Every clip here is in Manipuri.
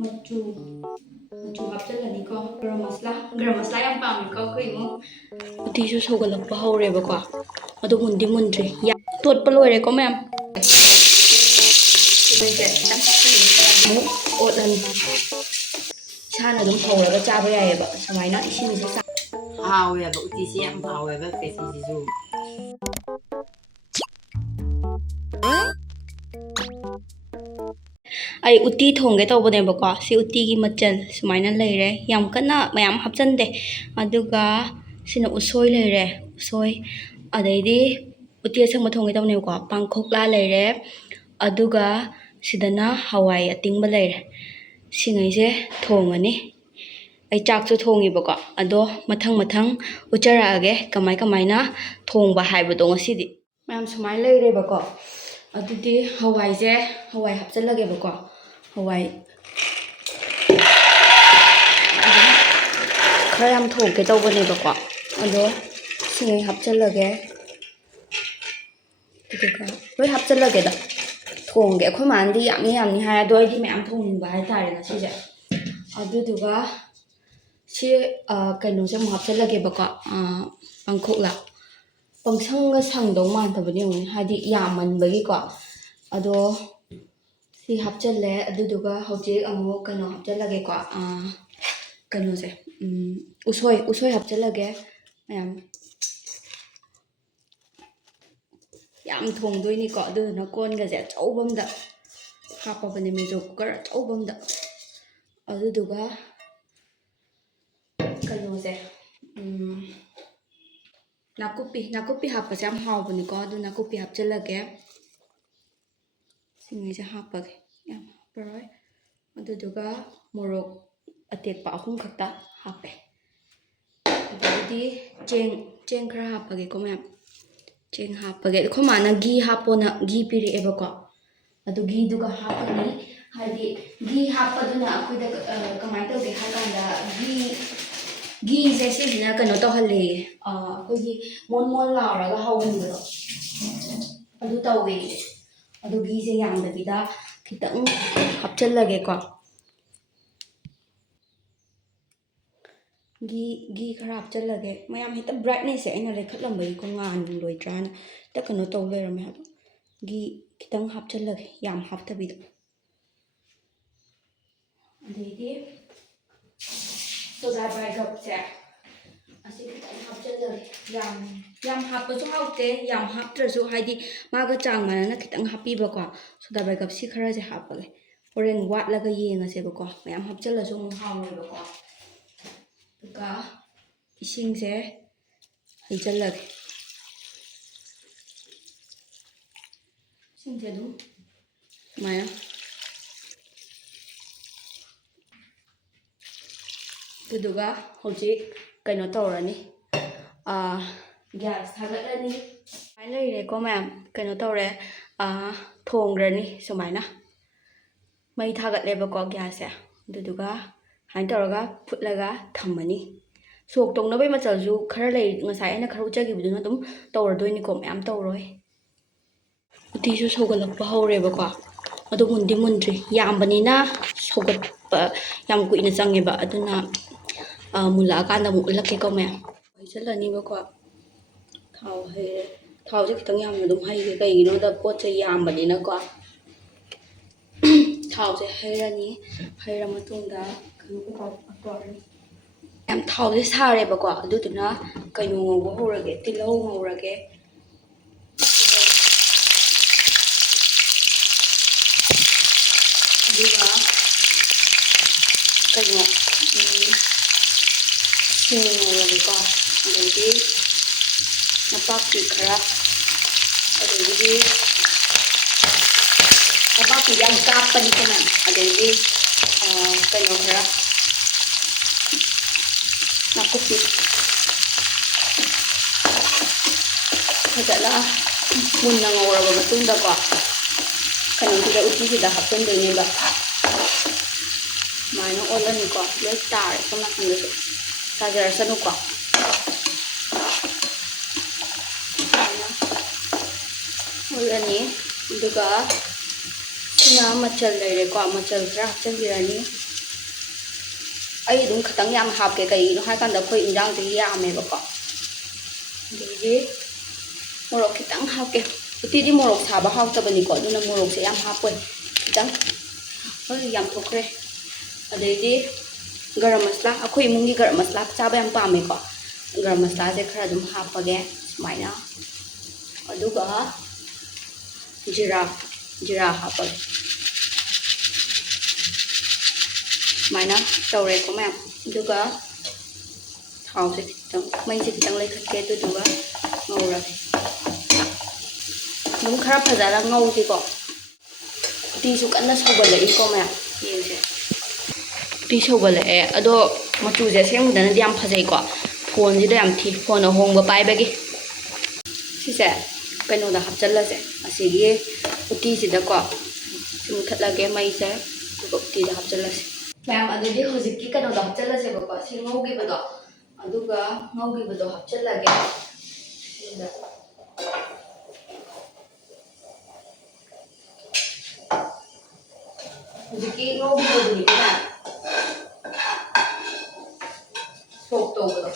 Machu machu hapchalani ko garam masala yam pam ko imo uti su sogalakpa hawreba ko adu mundi mundri ya totpa loire ko ma'am mu odan sana dum hawraga chaba yayeba samaina isini sa haweeba utisi yam haweeba khechrijisu ai uti thongge tawbane ba si uti gi machal sumaina leire yam kana mayam hapchande aduga sina usoi leire usoi adaidi uti asang thongge tawne ko pangkhokla leire aduga sidana hawai atingba leire singaise thongani ai chak chu thongi ba ko ado mathang mathang ucharaage kamai kamaina thongba haibado ngasidi mayam sumai leire ba ko adudi hawai je hawai hapchalage ba ko hawai khara yam thongke tawbane ba ko ado singai hapchalage aduga loi hapchalage da thongge akhoi mandi yamni yamni hai ado aidi mayam thongba hai tare na sije aduduga si kaino se mo hapchalage ba ko pangkhokla pangsanga sangdong mantabani uni hadi yamanbagi ko ado si hapchalle aduduga hojik amu kaino hapchalage ko kaino se usoi hapchalage mayam yam thongdoini ko aduduna konga je achobamda hapabane mejo cooker achobamda aduduga kaino se nakupi hapase yam hawbani ko adu nakupi hapchalage singaise hapage yam haparoi aduduga morok atekpa ahum khakta hape adudi cheng khara hapage ko ma'am cheng hapage ko mana gi hapona gi piri eba ko adu gi duga hapani hadi gi hapaduna akoida kamai tawge hakanda gi se sina kano tawhalle akoigi mon lauraga hawunbado adu tawge adu gi se yamdabida kitang hapchallage ko gi khara hapchallage mayam hita brightness se aina rekhatlambai ko ngan loitrana ta kano taw lerame haba gi kitang hapchallage yam haptabida adidi soda bai gap se asi kitang hapchallage yam hapasu haute yam haptrasu haidi maga chang manana kitang hapiba ko soda bai gap si khara je hapage horen watlaga yengase ba ko mayam hapchallasu mu haweba ko duga ising se haichallage ising se dum maya duga hojik kaino tawrani gas thagatani ai leire ko ma'am kaino tawre thongrani sumaina mai thagatleba ko gas se duduga hain tawraga phutlaga thammani sok tongnabai machalju khara lei ngasai aina khara uchagibuduna dum tawradoini ko ma'am tawroi uti su sogalakpa hawreba ko adu mundi mundri yambanina sogatpa yam kuina changeba aduna mula kanda mu ulake ko ma'am haichallani ba ko thau he thau je kitang yamna dum haige kaigino da poche yambanina ko thau je hairani haira matungda kanu ko atwarani yam thau je sare ba ko aduduna kaino ngawba horage tilau ngawrage aduga kaino ngawrage ko adudi napapi khara adudi napapi yang kapani ko ma'am adudi kaino khara nakupi fajala munna ngawraba matungda ko kaino tida uti sida hapchandoine ba maino olani ko loi tare ko nakandasu tajarasanu ko olani duga sina machal leire ko machal khara hapchanbirani ꯑꯩ ꯑꯗꯨꯝ ꯈꯤꯇꯪ ꯌꯥꯝ ꯍꯥꯞꯀꯦ ꯀꯩꯒꯤꯅꯣ ꯍꯥꯏꯀꯥꯟꯗ ꯑꯩꯈꯣꯏ ꯏꯟꯖꯥꯡꯁꯦ ꯌꯥꯝꯃꯦꯕꯀꯣ ꯑꯗꯒꯤ ꯃꯣꯔꯣꯛ ꯈꯤꯇꯪ ꯍꯥꯞꯀꯦ ꯎꯇꯤꯗꯤ ꯃꯣꯔꯣꯛ ꯁꯥꯕ ꯍꯥꯎꯇꯕꯅꯤꯀꯣ ꯑꯗꯨꯅ ꯃꯣꯔꯣꯛꯁꯦ ꯌꯥꯝ ꯍꯥꯞꯄꯣꯏ ꯈꯤꯇꯪ ꯍꯣꯏ ꯌꯥꯝ ꯊꯣꯛꯈ꯭ꯔꯦ ꯑꯗꯩꯗꯤ ꯒꯔꯝ ꯃꯁꯂꯥ ꯑꯩꯈꯣꯏ ꯏꯃꯨꯡꯒꯤ ꯒꯔꯝ ꯃꯁꯂꯥ ꯆꯥꯕ ꯌꯥꯝ ꯄꯥꯝꯃꯦꯀꯣ ꯒꯔꯝ ꯃꯁꯂꯥꯁꯦ ꯈꯔ ꯑꯗꯨꯝ ꯍꯥꯞꯄꯒꯦ ꯁꯨꯃꯥꯏꯅ ꯑꯗꯨꯒ ꯖꯤꯔꯥ ꯍꯥꯞꯄꯒꯦ ꯁꯨꯃꯥꯏꯅ ꯇꯧꯔꯦꯀꯣ ꯃꯌꯥꯝ ꯑꯗꯨꯒ ꯊꯥꯎꯁꯦ ꯈꯤꯇꯪ ꯃꯩꯁꯦ ꯈꯤꯇꯪ ꯂꯩꯈꯠꯀꯦ ꯑꯗꯨꯗꯨꯒ ꯉꯧꯔꯒꯦ ꯑꯗꯨꯝ ꯈꯔ ꯐꯖꯅ ꯉꯧꯁꯤꯀꯣ ꯎꯇꯤꯁꯨ ꯀꯟꯅ ꯁꯧꯒꯠꯂꯛꯏꯀꯣ ꯃꯌꯥꯝ ꯌꯦꯡꯁꯦ ꯎꯇꯤ ꯁꯧꯒꯠꯂꯛꯑꯦ ꯑꯗꯣ ꯃꯆꯨꯁꯦ ꯑꯁꯦꯡꯕꯗꯅꯗꯤ ꯌꯥꯝ ꯐꯖꯩꯀꯣ ꯐꯣꯟꯁꯤꯗ ꯌꯥꯝ ꯊꯤ ꯐꯣꯟ ꯑꯍꯣꯡꯕ ꯄꯥꯏꯕꯒꯤ ꯁꯤꯁꯦ ꯀꯩꯅꯣꯗ ꯍꯥꯞꯆꯤꯜꯂꯁꯦ ꯑꯁꯤꯒꯤ ꯎꯇꯤꯁꯤꯗꯀꯣ ꯃꯨꯊꯠꯂꯒꯦ ꯃꯩꯁꯦ ꯑꯗꯨꯒ ꯎꯇꯤꯗ ꯍꯥꯞꯆꯤꯜꯂꯁꯦ ꯃꯌꯥꯝ ꯑꯗꯨꯗꯤ ꯍꯧꯖꯤꯛꯀꯤ ꯀꯩꯅꯣꯗꯣ ꯍꯥꯞꯆꯤꯜꯂꯁꯦꯕꯀꯣ ꯁꯤ ꯉꯧꯈꯤꯕꯗꯣ ꯑꯗꯨꯒ ꯉꯧꯈꯤꯕꯗꯣ ꯍꯥꯞꯆꯤꯜꯂꯒꯦ ꯁꯤꯗ ꯍꯧꯖꯤꯛꯀꯤ ꯉꯧꯈꯤꯕꯗꯨꯅꯤꯀꯣ ꯁꯣꯛ ꯇꯧꯕꯗꯣ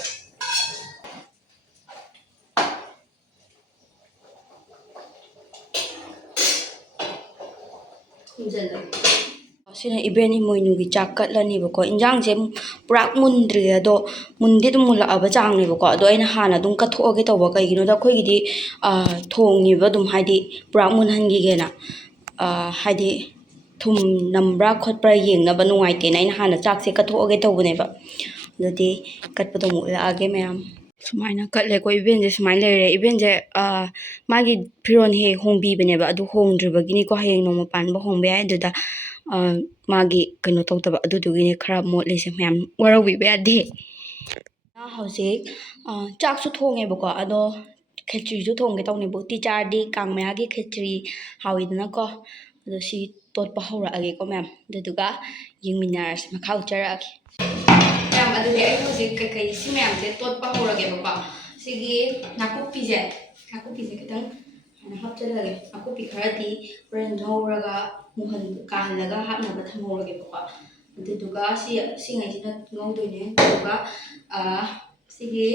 ꯁꯤꯅ ꯏꯕꯦꯟ ꯏꯃꯣꯏꯅꯨꯒꯤ ꯆꯥꯛ ꯀꯠꯂꯅꯤꯕꯀꯣ ꯏꯟꯖꯥꯡꯁꯦ ꯄꯨꯔꯥ ꯃꯨꯟꯗ꯭ꯔꯤ ꯑꯗꯣ ꯃꯨꯟꯗꯤ ꯑꯗꯨꯝ ꯃꯨꯜꯂꯛꯑꯕ ꯆꯥꯡꯅꯦꯕꯀꯣ ꯑꯗꯣ ꯑꯩꯅ ꯍꯥꯟꯅ ꯑꯗꯨꯝ ꯀꯠꯊꯣꯛꯑꯒꯦ ꯇꯧꯕ ꯀꯩꯒꯤꯅꯣꯗ ꯑꯩꯈꯣꯏꯒꯤꯗꯤ ꯊꯣꯡꯉꯤꯕ ꯑꯗꯨꯝ ꯍꯥꯏꯗꯤ ꯄꯨꯔꯥ ꯃꯨꯟꯍꯟꯈꯤꯒꯦꯅ ꯍꯥꯏꯗꯤ ꯊꯨꯝ ꯅꯝꯕ꯭ꯔꯥ ꯈꯣꯠꯄ꯭ꯔꯥ ꯌꯦꯡꯅꯕ ꯅꯨꯡꯉꯥꯏꯇꯦꯅ ꯑꯩꯅ ꯍꯥꯟꯅ ꯆꯥꯛꯁꯦ ꯀꯠꯊꯣꯛꯑꯒꯦ ꯇꯧꯕꯅꯦꯕ ꯑꯗꯨꯗꯤ ꯀꯠꯄꯗꯣ ꯑꯃꯨꯛ ꯎꯠꯂꯛꯑꯒꯦ ꯃꯌꯥꯝ ꯁꯨꯃꯥꯏꯅ ꯀꯠꯂꯦꯀꯣ ꯏꯕꯦꯟꯁꯦ ꯁꯨꯃꯥꯏꯅ ꯂꯩꯔꯦ ꯏꯕꯦꯟꯁꯦ ꯃꯥꯒꯤ ꯐꯤꯔꯣꯜ ꯍꯦꯛ ꯍꯣꯡꯕꯤꯕꯅꯦꯕ ꯑꯗꯨ ꯍꯣꯡꯗ꯭ꯔꯤꯕꯒꯤꯅꯤꯀꯣ ꯍꯌꯦꯡ ꯅꯣꯡꯃ ꯄꯥꯟꯕ ꯍꯣꯡꯕ ꯌꯥꯏ ꯑꯗꯨꯗ ꯃꯥꯒꯤ ꯀꯩꯅꯣ ꯇꯧꯗꯕ ꯑꯗꯨꯗꯨꯒꯤꯅꯦ ꯈꯔ ꯃꯣꯠꯂꯤꯁꯦ ꯃꯌꯥꯝ ꯋꯥꯔꯧꯕꯤꯕ ꯌꯥꯗꯦ ꯍꯧꯖꯤꯛ ꯆꯥꯛꯁꯨ ꯊꯣꯡꯉꯦꯕꯀꯣ ꯑꯗꯣ ꯈꯦꯆ꯭ꯔꯤꯁꯨ ꯊꯣꯡꯒꯦ ꯇꯧꯅꯦꯕ ꯎꯇꯤ ꯆꯥꯔꯗꯤ ꯀꯥꯡ ꯃꯌꯥꯒꯤ ꯈꯦꯆ꯭ꯔꯤ ꯍꯥꯎꯏꯗꯅꯀꯣ ꯑꯗꯣ ꯁꯤ ꯇꯣꯠꯄ ꯍꯧꯔꯛꯑꯒꯦꯀꯣ ꯃꯌꯥꯝ ꯑꯗꯨꯗꯨꯒ ꯌꯦꯡꯃꯤꯟꯅꯔꯁꯤ ꯃꯈꯥ ꯎꯠꯆꯔꯛꯑꯒꯦ ꯃꯌꯥꯝ ꯑꯗꯨꯗꯤ ꯑꯩ ꯍꯧꯖꯤꯛ ꯀꯩꯀꯩ ꯁꯤ ꯃꯌꯥꯝꯁꯦ ꯇꯣꯠꯄ ꯍꯧꯔꯒꯦꯕꯀꯣ ꯁꯤꯒꯤ ꯅꯥꯀꯨꯞꯄꯤꯁꯦ ꯈꯤꯇꯪ ꯍꯥꯟꯅ ꯍꯥꯞꯆꯤꯜꯂꯒꯦ ꯅꯥꯀꯨꯞꯄꯤ ꯈꯔꯗꯤ ꯍꯣꯔꯦꯟ ꯉꯧꯔꯒ ꯀꯥꯍꯜꯂꯒ ꯍꯥꯞꯅꯕ ꯊꯝꯍꯧꯔꯒꯦꯕꯀꯣ ꯑꯗꯨꯗꯨꯒ ꯁꯤꯉꯩꯁꯤꯅ ꯉꯧꯗꯣꯏꯅꯦ ꯑꯗꯨꯒ ꯁꯤꯒꯤ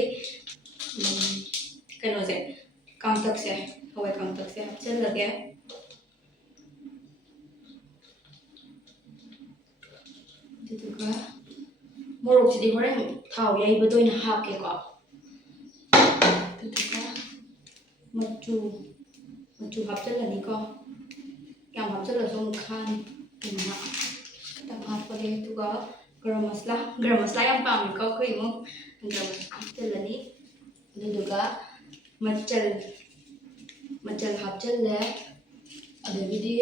ꯀꯩꯅꯣꯁꯦ ꯀꯥꯡꯇꯛꯁꯦ ꯍꯋꯥꯏ ꯀꯥꯡꯇꯛꯁꯦ ꯍꯥꯞꯆꯤꯜꯂꯒꯦ ꯑꯗꯨꯗꯨꯒ ꯃꯣꯔꯣꯛꯁꯤꯗꯤ ꯍꯣꯔꯦꯟ ꯊꯥꯎ ꯌꯩꯕꯗ ꯑꯣꯏꯅ ꯍꯥꯞꯀꯦꯀꯣ ꯑꯗꯨꯗꯨꯒ ꯃꯆꯨ ꯍꯥꯞꯆꯤꯜꯂꯅꯤꯀꯣ ꯌꯥꯝ ꯍꯥꯞꯆꯤꯜꯂꯁꯨ ꯑꯃꯨꯛ ꯈꯥꯅꯤ ꯈꯤꯇꯪ ꯍꯥꯞꯄꯒꯦ ꯑꯗꯨꯒ ꯒꯔꯝ ꯃꯁꯂꯥ ꯌꯥꯝ ꯄꯥꯝꯃꯤꯀꯣ ꯑꯩꯈꯣꯏ ꯏꯃꯨꯡ ꯒꯔꯝ ꯃꯁꯂꯥ ꯍꯥꯞꯆꯤꯜꯂꯅꯤ ꯑꯗꯨꯗꯨꯒ ꯃꯆꯜ ꯍꯥꯞꯆꯤꯜꯂꯦ ꯑꯗꯒꯤꯗꯤ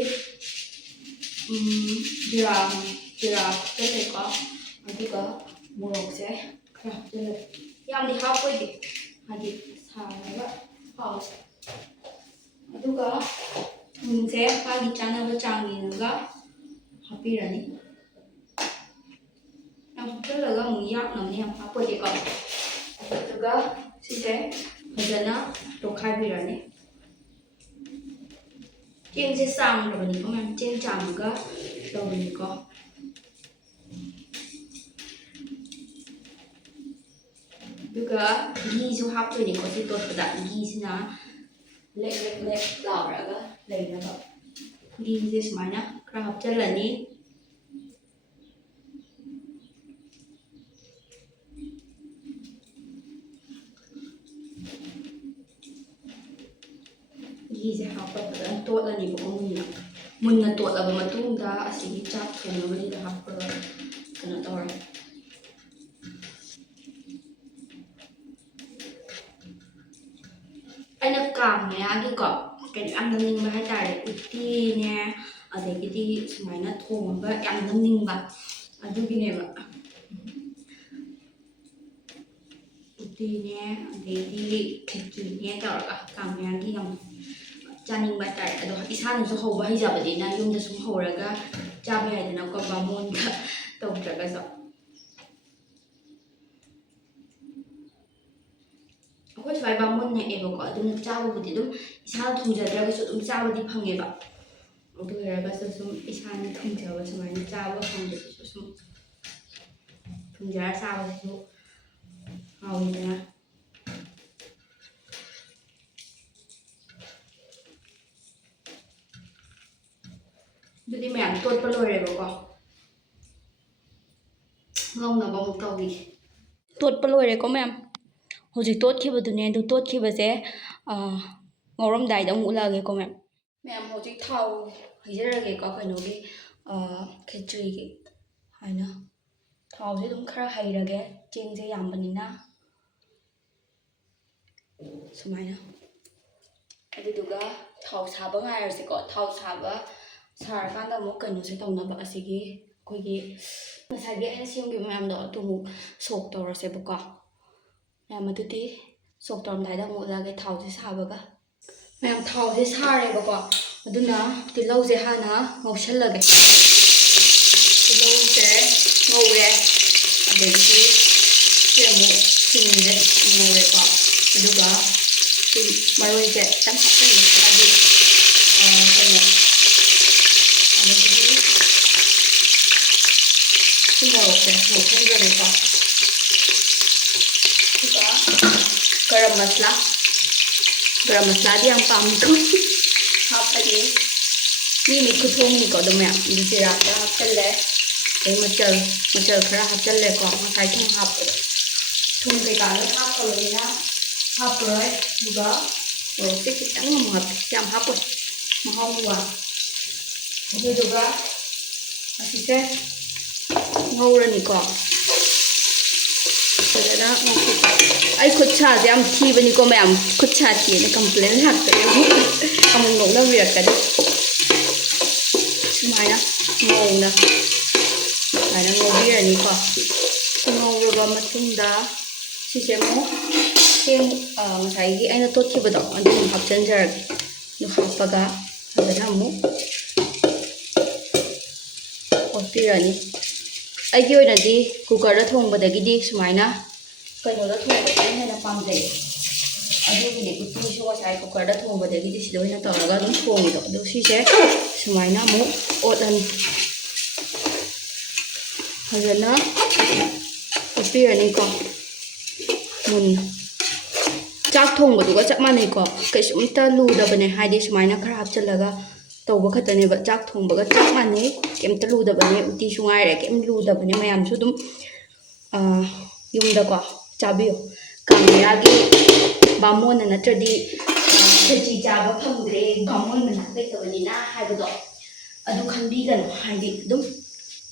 ꯖꯤꯔꯥ ꯍꯥꯞꯆꯤꯜꯂꯦꯀꯣ ꯑꯗꯨꯒ ꯃꯣꯔꯣꯛꯁꯦ ꯈꯔ ꯍꯥꯞꯆꯤꯜꯂꯦ ꯌꯥꯝꯗꯤ ꯍꯥꯞꯄꯣꯏꯒꯦ ꯍꯥꯏꯗꯤ ꯁꯥꯔꯒ ꯍꯥꯎꯁꯦ ꯑꯗꯨꯒ ꯊꯨꯝꯁꯦ ꯃꯥꯒꯤ ꯆꯥꯅꯕ ꯆꯥꯡ ꯌꯦꯡꯉꯒ ꯍꯥꯞꯄꯤꯔꯅꯤ ꯌꯥꯝ ꯍꯥꯞꯆꯤꯜꯂꯒ ꯑꯃꯨꯛ ꯌꯥꯛꯅꯕꯅꯤ ꯌꯥꯝ ꯍꯥꯞꯄꯣꯏꯒꯦꯀꯣ ꯑꯗꯨꯒ ꯁꯤꯁꯦ ꯐꯖꯅ ꯇꯣꯠꯈꯥꯏꯕꯤꯔꯅꯤ ꯆꯦꯡꯁꯦ ꯆꯥꯝꯈ꯭ꯔꯕꯅꯤꯀꯣ ꯃꯌꯥꯝ ꯆꯦꯡ ꯆꯥꯝꯃꯒ ꯇꯧꯔꯤꯅꯤꯀꯣ ꯑꯗꯨꯒ ꯘꯤꯁꯨ ꯍꯥꯞꯇꯣꯏꯅꯤꯀꯣ ꯁꯤ ꯇꯣꯠꯄꯗ ꯘꯤꯁꯤꯅ ꯂꯦꯛ ꯂꯥꯎꯔꯒ ꯂꯩꯅꯕ ꯘꯤꯁꯦ ꯁꯨꯃꯥꯏꯅ ꯈꯔ ꯍꯥꯞꯆꯤꯜꯂꯅꯤ ꯘꯤꯁꯦ ꯍꯥꯞꯄ ꯐꯖꯅ ꯇꯣꯠꯂꯅꯤꯕꯀꯣ ꯃꯨꯟꯅ ꯇꯣꯠꯂꯕ ꯃꯇꯨꯡꯗ ꯑꯁꯤꯒꯤ ꯆꯥꯛ ꯊꯣꯡꯅꯕꯁꯤꯗ ꯍꯥꯞꯄꯒ ꯀꯩꯅꯣ ꯇꯧꯔꯦ ꯑꯩꯅ ꯀꯥꯡ ꯃꯌꯥꯒꯤꯀꯣ ꯀꯩꯅꯣ ꯌꯥꯝ ꯅꯝꯅꯤꯡꯕ ꯍꯥꯏꯇꯥꯔꯦ ꯎꯇꯤꯅꯦ ꯑꯗꯒꯤꯗꯤ ꯁꯨꯃꯥꯏꯅ ꯊꯣꯡꯉꯒ ꯌꯥꯝ ꯅꯝꯅꯤꯡꯕ ꯑꯗꯨꯒꯤꯅꯦꯕ ꯎꯇꯤꯅꯦ ꯑꯗꯩꯗꯤ ꯈꯦꯆ꯭ꯔꯤꯅꯦ ꯇꯧꯔꯒ ꯀꯥꯡ ꯃꯌꯥꯒꯤ ꯌꯥꯝ ꯆꯥꯅꯤꯡꯕ ꯍꯥꯏꯇꯥꯔꯦ ꯑꯗꯣ ꯏꯁꯥꯅꯁꯨ ꯍꯧꯕ ꯍꯩꯖꯕꯅꯤꯅ ꯌꯨꯝꯗ ꯁꯨꯝ ꯍꯧꯔꯒ ꯆꯥꯕ ꯌꯥꯏꯗꯅꯀꯣ ꯕꯥꯃꯣꯟꯒ ꯇꯧꯗ꯭ꯔꯒꯁꯨ ꯑꯩꯈꯣꯏ ꯁ꯭ꯋꯥꯏ ꯕꯥꯃꯣꯟ ꯅꯛꯑꯦꯕꯀꯣ ꯑꯗꯨꯅ ꯆꯥꯕꯕꯨꯗꯤ ꯑꯗꯨꯝ ꯏꯁꯥꯅ ꯊꯣꯡꯖꯗ꯭ꯔꯒꯁꯨ ꯑꯗꯨꯝ ꯆꯥꯕꯗꯤ ꯐꯪꯉꯦꯕ ꯑꯗꯨ ꯑꯣꯏꯔꯒꯁꯨ ꯁꯨꯝ ꯏꯁꯥꯅ ꯊꯣꯡꯖꯕ ꯁꯨꯃꯥꯏꯅ ꯆꯥꯕ ꯐꯪꯕꯁꯤꯁꯨ ꯁꯨꯝ ꯊꯨꯝꯖꯔ ꯆꯥꯕꯁꯤꯁꯨ ꯍꯥꯎꯋꯤꯗꯅ ꯑꯗꯨꯗꯤ ꯃꯌꯥꯝ ꯇꯣꯠꯄ ꯂꯣꯏꯔꯦꯕꯀꯣ ꯉꯧꯅꯕ ꯑꯃꯨꯛ ꯇꯧꯈꯤꯒꯦ ꯇꯣꯠꯄ ꯂꯣꯏꯔꯦꯀꯣ ꯃꯌꯥꯝ ꯍꯧꯖꯤꯛ ꯇꯣꯠꯈꯤꯕꯗꯨꯅꯦ ꯑꯗꯨ ꯇꯣꯠꯈꯤꯕꯁꯦ ꯉꯧꯔꯝꯗꯥꯏꯗ ꯑꯃꯨꯛ ꯎꯠꯂꯛꯑꯒꯦꯀꯣ ꯃꯌꯥꯝ ꯍꯧꯖꯤꯛ ꯊꯥꯎ ꯍꯩꯖꯔꯒꯦꯀꯣ ꯀꯩꯅꯣꯒꯤ ꯈꯦꯆ꯭ꯔꯤꯒꯤ ꯍꯥꯏꯅ ꯊꯥꯎꯁꯦ ꯑꯗꯨꯝ ꯈꯔ ꯍꯩꯔꯒꯦ ꯆꯦꯡꯁꯦ ꯌꯥꯝꯕꯅꯤꯅ ꯁꯨꯃꯥꯏꯅ ꯑꯗꯨꯗꯨꯒ ꯊꯥꯎ ꯁꯥꯕ ꯉꯥꯏꯔꯁꯤꯀꯣ ꯊꯥꯎ ꯁꯥꯔꯀꯥꯟꯗ ꯑꯃꯨꯛ ꯀꯩꯅꯣꯁꯦ ꯇꯧꯅꯕ ꯑꯁꯤꯒꯤ ꯑꯩꯈꯣꯏꯒꯤ ꯉꯁꯥꯏꯒꯤ ꯑꯩꯅ ꯁꯦꯝꯈꯤꯕ ꯃꯌꯥꯝꯗꯣ ꯑꯗꯨ ꯑꯃꯨꯛ ꯁꯣꯛ ꯇꯧꯔꯁꯦꯕꯀꯣ ꯃꯌꯥꯝ ꯑꯗꯨꯗꯤ ꯁꯣꯛ ꯇꯧꯔꯝꯗꯥꯏꯗ ꯑꯃꯨꯛ ꯎꯠꯂꯛꯑꯒꯦ ꯊꯥꯎꯁꯦ ꯁꯥꯕꯒ ꯃꯌꯥꯝ ꯊꯥꯎꯁꯦ ꯁꯥꯔꯦꯕꯀꯣ ꯑꯗꯨꯅ ꯇꯤꯜꯍꯧꯁꯦ ꯍꯥꯟꯅ ꯉꯧꯁꯜꯂꯒꯦ ꯇꯤꯜꯍꯧꯁꯦ ꯉꯧꯔꯦ ꯑꯗꯒꯤ ꯁꯤ ꯑꯃꯨꯛ ꯁꯤꯡꯁꯦ ꯉꯧꯔꯦꯀꯣ ꯑꯗꯨꯒ ꯃꯔꯣꯏꯁꯦ ꯈꯤꯇꯪ ꯍꯥꯞꯆꯜꯂꯦ ꯍꯥꯏꯗꯤ ꯀꯩꯅꯣ ꯑꯗꯒꯤꯗꯤ ꯁꯤ ꯃꯣꯔꯣꯛꯁꯦ ꯉꯧꯁꯟꯖꯔꯦꯀꯣ ꯑꯗꯨꯒ ꯒꯔꯝ ꯃꯁꯂꯥꯗꯤ ꯌꯥꯝ ꯄꯥꯝꯃꯤꯀꯣ ꯍꯥꯞꯄꯅꯤ ꯃꯤ ꯈꯨꯊꯣꯡꯅꯤꯀꯣ ꯑꯗꯨꯝ ꯃꯌꯥꯝ ꯑꯗꯨ ꯖꯤꯔꯥ ꯈꯔ ꯍꯥꯞꯆꯜꯂꯦ ꯑꯗꯩ ꯃꯆꯜ ꯈꯔ ꯍꯥꯞꯆꯜꯂꯦꯀꯣ ꯉꯁꯥꯏ ꯊꯨꯝ ꯍꯥꯞꯄꯗꯣ ꯊꯨꯝ ꯀꯩꯀꯥ ꯂꯣꯏ ꯍꯥꯞꯈ꯭ꯔꯕꯅꯤꯅ ꯍꯥꯞꯄꯔꯣꯏ ꯑꯗꯨꯒ ꯃꯣꯔꯣꯛꯁꯦ ꯈꯤꯇꯪ ꯑꯃꯨꯛ ꯍꯥꯞꯄꯦ ꯌꯥꯝ ꯍꯥꯞꯄꯣꯏ ꯃꯍꯥꯎꯒꯤ ꯋꯥ ꯑꯗꯨꯗꯨꯒ ꯑꯁꯤꯁꯦ ꯉꯧꯔꯅꯤꯀꯣ ꯐꯖꯅ ꯑꯩ ꯈꯨꯠ ꯁꯥꯁꯦ ꯌꯥꯝ ꯊꯤꯕꯅꯤꯀꯣ ꯃꯌꯥꯝ ꯈꯨꯠ ꯁꯥ ꯊꯤꯅ ꯀꯝꯄ꯭ꯂꯦꯟ ꯂꯥꯛꯇ꯭ꯔꯦ ꯑꯃꯨꯛ ꯅꯣꯛꯅꯕꯤꯔꯛꯀꯅꯤ ꯁꯨꯃꯥꯏꯅ ꯉꯧꯅ ꯁꯨꯃꯥꯏꯅ ꯉꯧꯕꯤꯔꯅꯤꯀꯣ ꯉꯧꯔꯕ ꯃꯇꯨꯡꯗ ꯁꯤꯁꯦ ꯑꯃꯨꯛ ꯉꯁꯥꯏꯒꯤ ꯑꯩꯅ ꯇꯣꯠꯈꯤꯕꯗꯣ ꯑꯗꯨ ꯑꯃꯨꯛ ꯍꯥꯞꯆꯤꯟꯖꯔꯒꯦ ꯑꯗꯨ ꯍꯥꯞꯄꯒ ꯐꯖꯅ ꯑꯃꯨꯛ ꯑꯣꯠꯄꯤꯔꯅꯤ ꯑꯩꯒꯤ ꯑꯣꯏꯅꯗꯤ ꯀꯨꯀꯔꯗ ꯊꯣꯡꯕꯗꯒꯤꯗꯤ ꯁꯨꯃꯥꯏꯅ ꯀꯩꯅꯣꯗ ꯊꯣꯡꯕꯁꯤꯅ ꯍꯦꯟꯅ ꯄꯥꯝꯖꯩ ꯑꯗꯨꯒꯤꯗꯤ ꯎꯇꯤꯁꯨ ꯉꯁꯥꯏ ꯀꯨꯀꯔꯗ ꯊꯣꯡꯕꯗꯒꯤꯗꯤ ꯁꯤꯗ ꯑꯣꯏꯅ ꯇꯧꯔꯒ ꯑꯗꯨꯝ ꯊꯣꯡꯉꯤꯗꯣ ꯑꯗꯨ ꯁꯤꯁꯦ ꯁꯨꯃꯥꯏꯅ ꯑꯃꯨꯛ ꯑꯣꯠꯂꯅꯤ ꯐꯖꯅ ꯑꯣꯠꯄꯤꯔꯅꯤꯀꯣ ꯃꯨꯟꯅ ꯆꯥꯛ ꯊꯣꯡꯕꯗꯨꯒ ꯆꯞ ꯃꯥꯟꯅꯩꯀꯣ ꯀꯩꯁꯨꯝꯇ ꯂꯨꯗꯕꯅꯦ ꯍꯥꯏꯗꯤ ꯁꯨꯃꯥꯏꯅ ꯈꯔ ꯍꯥꯞꯆꯤꯜꯂꯒ ꯇꯧꯕ ꯈꯛꯇꯅꯦꯕ ꯆꯥꯛ ꯊꯣꯡꯕꯒ ꯆꯞ ꯃꯥꯟꯅꯩ ꯀꯩꯝꯇ ꯂꯨꯗꯕꯅꯦ ꯎꯇꯤꯁꯨ ꯉꯥꯏꯔꯦ ꯀꯩꯝ ꯂꯨꯗꯕꯅꯦ ꯃꯌꯥꯝꯁꯨ ꯑꯗꯨꯝ ꯌꯨꯝꯗꯀꯣ ꯆꯥꯕꯤꯌꯨ ꯀꯥꯡꯌꯥꯒꯤ ꯕꯥꯃꯣꯟꯅ ꯅꯠꯇ꯭ꯔꯗꯤ ꯈꯦꯆꯤ ꯆꯥꯕ ꯐꯪꯗ꯭ꯔꯦ ꯕꯥꯃꯣꯟ ꯃꯅꯥꯛ ꯂꯩꯇꯕꯅꯤꯅ ꯍꯥꯏꯕꯗꯣ ꯑꯗꯨ ꯈꯟꯕꯤꯒꯅꯨ ꯍꯥꯏꯗꯤ ꯑꯗꯨꯝ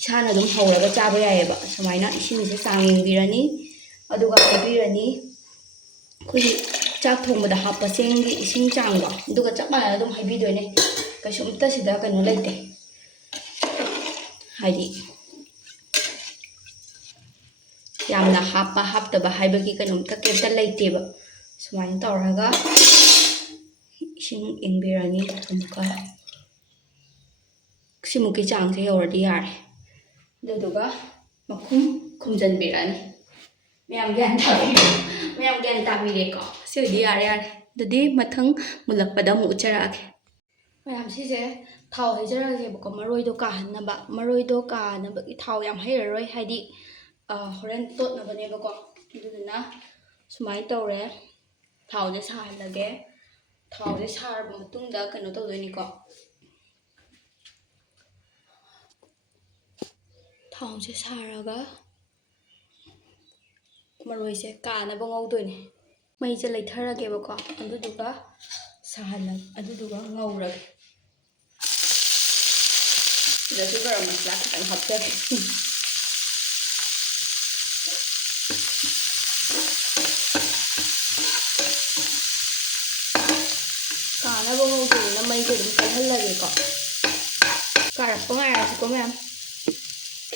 ꯏꯁꯥꯅ ꯑꯗꯨꯝ ꯍꯧꯔꯒ ꯆꯥꯕ ꯌꯥꯏꯑꯕ ꯁꯨꯃꯥꯏꯅ ꯏꯁꯤꯡꯁꯦ ꯆꯥꯡ ꯌꯦꯡꯕꯤꯔꯅꯤ ꯑꯗꯨꯒ ꯍꯩꯕꯤꯔꯅꯤ ꯑꯩꯈꯣꯏꯒꯤ ꯆꯥꯛ ꯊꯣꯡꯕꯗ ꯍꯥꯞꯄ ꯆꯦꯡꯒꯤ ꯏꯁꯤꯡ ꯆꯥꯡꯗꯣ ꯑꯗꯨꯒ ꯆꯞ ꯃꯥꯟꯅꯅ ꯑꯗꯨꯝ ꯍꯩꯕꯤꯗꯣꯏꯅꯦ ꯀꯩꯁꯨꯝꯇ ꯁꯤꯗ ꯀꯩꯅꯣ ꯂꯩꯇꯦ ꯍꯥꯏꯗꯤ ꯌꯥꯝꯅ ꯍꯥꯞꯄ ꯍꯥꯞꯇꯕ ꯍꯥꯏꯕꯒꯤ ꯀꯩꯅꯣꯝꯇ ꯀꯩꯝꯇ ꯂꯩꯇꯦꯕ ꯁꯨꯃꯥꯏꯅ ꯇꯧꯔꯒ ꯏꯁꯤꯡ ꯌꯦꯡꯕꯤꯔꯅꯤ ꯑꯃꯨꯛꯀ ꯁꯤꯃꯨꯛꯀꯤ ꯆꯥꯡꯁꯦ ꯌꯧꯔꯗꯤ ꯌꯥꯔꯦ ꯑꯗꯨꯗꯨꯒ ꯈꯨꯝꯖꯤꯟꯕꯤꯔꯛꯑꯅꯤ ꯃꯌꯥꯝ ꯒ꯭ꯌꯥꯟ ꯇꯥꯕꯤꯔꯦꯀꯣ ꯁꯤ ꯑꯣꯏꯗꯤ ꯌꯥꯔꯦ ꯑꯗꯨꯗꯤ ꯃꯊꯪ ꯃꯨꯜꯂꯛꯄꯗ ꯑꯃꯨꯛ ꯎꯠꯆꯔꯛꯑꯒꯦ ꯃꯌꯥꯝ ꯁꯤꯁꯦ ꯊꯥꯎ ꯍꯩꯖꯔꯛꯑꯒꯦꯕꯀꯣ ꯃꯔꯣꯏꯗꯣ ꯀꯥꯍꯟꯅꯕ ꯃꯔꯣꯏꯗꯣ ꯀꯥꯅꯕꯒꯤ ꯊꯥꯎ ꯌꯥꯝ ꯍꯩꯔꯔꯣꯏ ꯍꯥꯏꯗꯤ ꯍꯣꯔꯦꯟ ꯇꯣꯠꯅꯕꯅꯦꯕꯀꯣ ꯑꯗꯨꯗꯨꯅ ꯁꯨꯃꯥꯏꯅ ꯇꯧꯔꯦ ꯊꯥꯎꯁꯦ ꯁꯥꯍꯜꯂꯒꯦ ꯊꯥꯎꯁꯦ ꯁꯥꯔꯕ ꯃꯇꯨꯡꯗ ꯀꯩꯅꯣ ꯇꯧꯗꯣꯏꯅꯤꯀꯣ ꯊꯥꯎꯁꯦ ꯁꯥꯔꯒ ꯃꯔꯣꯏꯁꯦ ꯀꯥꯅꯕ ꯉꯧꯗꯣꯏꯅꯦ ꯃꯩꯁꯦ ꯂꯩꯊꯔꯒꯦꯕꯀꯣ ꯑꯗꯨꯗꯨꯒ ꯑꯗꯨꯗꯨꯒ ꯉꯧꯔꯒꯦ ꯁꯤꯗꯁꯨ ꯒꯔꯝ ꯃꯁꯂꯥ ꯈꯤꯇꯪ ꯍꯥꯞꯆꯒꯦ ꯀꯥꯅꯕ ꯉꯧꯗꯣꯏꯅꯤꯅ ꯃꯩꯁꯦ ꯑꯗꯨꯝ ꯀꯜꯍꯜꯂꯒꯦꯀꯣ ꯀꯥꯔꯛꯄ ꯉꯥꯏꯔꯁꯤꯀꯣ ꯃꯌꯥꯝ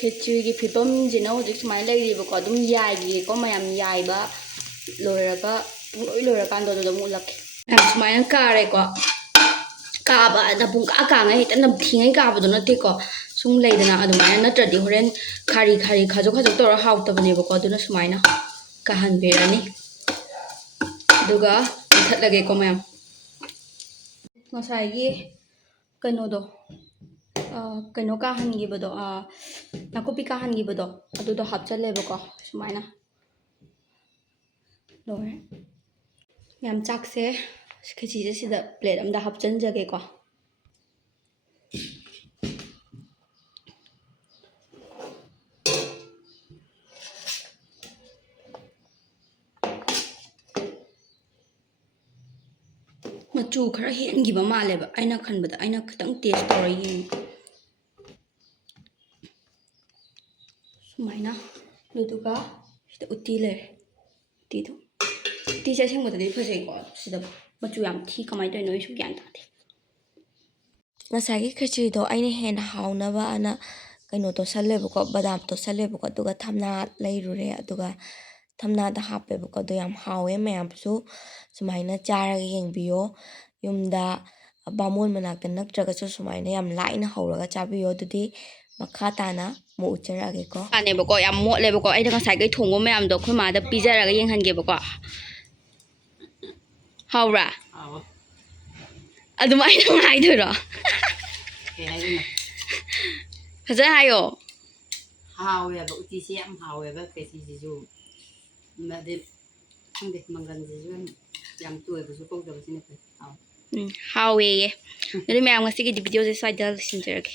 ꯈꯦꯆ꯭ꯔꯤꯒꯤ ꯐꯤꯕꯝꯁꯤꯅ ꯍꯧꯖꯤꯛ ꯁꯨꯃꯥꯏꯅ ꯂꯩꯔꯤꯕꯀꯣ ꯑꯗꯨꯝ ꯌꯥꯏꯒꯤꯒꯦꯀꯣ ꯃꯌꯥꯝ ꯌꯥꯏꯕ ꯂꯣꯏꯔꯒ ꯄꯨꯡꯂꯣꯏ ꯂꯣꯏꯔꯀꯥꯟꯗ ꯑꯗꯨꯗ ꯑꯃꯨꯛ ꯎꯠꯂꯛꯀꯦ ꯁꯨꯃꯥꯏꯅ ꯀꯥꯔꯦꯀꯣ ꯀꯥꯕꯅ ꯄꯨꯡꯀꯥ ꯀꯥꯡꯉꯩ ꯍꯦꯛꯇ ꯅꯝꯊꯤꯉꯩ ꯀꯥꯕꯗꯣ ꯅꯠꯇꯦꯀꯣ ꯁꯨꯝ ꯂꯩꯗꯅ ꯑꯗꯨꯃꯥꯏꯅ ꯅꯠꯇ꯭ꯔꯗꯤ ꯍꯣꯔꯦꯟ ꯈꯥꯔꯤ ꯈꯥꯖꯣꯛ ꯇꯧꯔ ꯍꯥꯎꯇꯕꯅꯦꯕꯀꯣ ꯑꯗꯨꯅ ꯁꯨꯃꯥꯏꯅ ꯀꯥꯍꯟꯕꯤꯔꯅꯤ ꯑꯗꯨꯒ ꯃꯨꯊꯠꯂꯒꯦꯀꯣ ꯃꯌꯥꯝ ꯉꯁꯥꯏꯒꯤ ꯀꯩꯅꯣꯗꯣ ꯀꯩꯅꯣ ꯀꯥꯍꯟꯈꯤꯕꯗꯣ ꯅꯥꯀꯨꯞꯄꯤ ꯀꯥꯍꯟꯈꯤꯕꯗꯣ ꯑꯗꯨꯗꯣ ꯍꯥꯞꯆꯜꯂꯦꯕꯀꯣ ꯁꯨꯃꯥꯏꯅ ꯂꯣꯏꯔꯦ ꯌꯥꯝ ꯆꯥꯛꯁꯦ ꯈꯦꯆꯤꯁꯦ ꯁꯤꯗ ꯄ꯭ꯂꯦꯠ ꯑꯝꯗ ꯍꯥꯞꯆꯟꯖꯒꯦꯀꯣ ꯃꯆꯨ ꯈꯔ ꯍꯦꯟꯈꯤꯕ ꯃꯥꯜꯂꯦꯕ ꯑꯩꯅ ꯈꯟꯕꯗ ꯑꯩꯅ ꯈꯤꯇꯪ ꯇꯦꯁ ꯇꯧꯔ ꯌꯦꯡꯉꯤ ꯁꯨꯃꯥꯏꯅ ꯑꯗꯨꯗꯨꯒ ꯁꯤꯗ ꯎꯇꯤ ꯂꯩꯔꯦ ꯎꯇꯤꯗꯣ ꯎꯇꯤꯁꯦ ꯑꯁꯦꯡꯕꯗꯗꯤ ꯐꯖꯩꯀꯣ ꯁꯤꯗ ꯃꯆꯨ ꯌꯥꯝ ꯊꯤ ꯀꯃꯥꯏꯅ ꯇꯧꯔꯤꯅꯣ ꯑꯩꯁꯨ ꯒ꯭ꯌꯥꯟ ꯇꯥꯗꯦ ꯉꯁꯥꯏꯒꯤ ꯈꯦꯆ꯭ꯔꯤꯗꯣ ꯑꯩꯅ ꯍꯦꯟꯅ ꯍꯥꯎꯅꯕ ꯑꯅ ꯀꯩꯅꯣ ꯇꯣꯠꯁꯜꯂꯦꯕꯀꯣ ꯕꯗꯥꯝ ꯇꯣꯠꯁꯜꯂꯦꯕꯀꯣ ꯑꯗꯨꯒ ꯊꯝꯅꯥ ꯂꯩꯔꯨꯔꯦ ꯑꯗꯨꯒ ꯊꯝꯅꯥꯗ ꯍꯥꯞꯄꯦꯕꯀꯣ ꯑꯗꯣ ꯌꯥꯝ ꯍꯥꯎꯋꯦ ꯃꯌꯥꯝꯁꯨ ꯁꯨꯃꯥꯏꯅ ꯆꯥꯔꯒ ꯌꯦꯡꯕꯤꯌꯣ ꯌꯨꯝꯗ ꯕꯥꯃꯣꯟ ꯃꯅꯥꯛꯇ ꯅꯠꯇ꯭ꯔꯒꯁꯨ ꯁꯨꯃꯥꯏꯅ ꯌꯥꯝ ꯂꯥꯏꯅ ꯍꯧꯔꯒ ꯆꯥꯕꯤꯌꯣ ꯑꯗꯨꯗꯤ ꯃꯈꯥ ꯇꯥꯅ ꯑꯃꯨꯛ ꯎꯠꯆꯔꯛꯑꯒꯦꯀꯣ ꯄꯥꯅꯦꯕꯀꯣ ꯌꯥꯝ ꯃꯣꯠꯂꯦꯕꯀꯣ ꯑꯩꯅ ꯉꯁꯥꯏꯈꯩ ꯊꯣꯡꯕ ꯃꯌꯥꯝꯗꯣ ꯑꯩꯈꯣꯏ ꯃꯥꯗ ꯄꯤꯖꯔꯒ ꯌꯦꯡꯍꯟꯒꯦꯕꯀꯣ ꯍꯥꯎꯕ꯭ꯔꯥ ꯑꯗꯨꯃꯥꯏꯅ ꯍꯥꯏꯗꯣꯏꯔꯣ ꯐꯖꯅ ꯍꯥꯏꯌꯣ ꯍꯥꯎꯋꯦꯕ ꯎꯇꯤꯁꯤ ꯌꯥꯝ ꯍꯥꯎꯋꯦꯕ ꯈꯦꯆꯤꯁꯤꯁꯨ ꯑꯗꯩ ꯈꯪꯗꯦ ꯃꯪꯒꯟꯁꯤꯁꯨ ꯌꯥꯝ ꯇꯣꯏꯕꯁꯨ ꯀꯧꯗꯕꯁꯤꯅ ꯐꯩ ꯍꯥꯎꯋꯦ ꯍꯥꯎꯋꯦꯌꯦ ꯑꯗꯨꯗꯤ ꯃꯌꯥꯝ ꯉꯁꯤꯒꯤꯗꯤ ꯚꯤꯗꯤꯑꯣꯁꯦ ꯁ꯭ꯋꯥꯏꯗ ꯂꯣꯏꯁꯤꯟꯖꯔꯒꯦ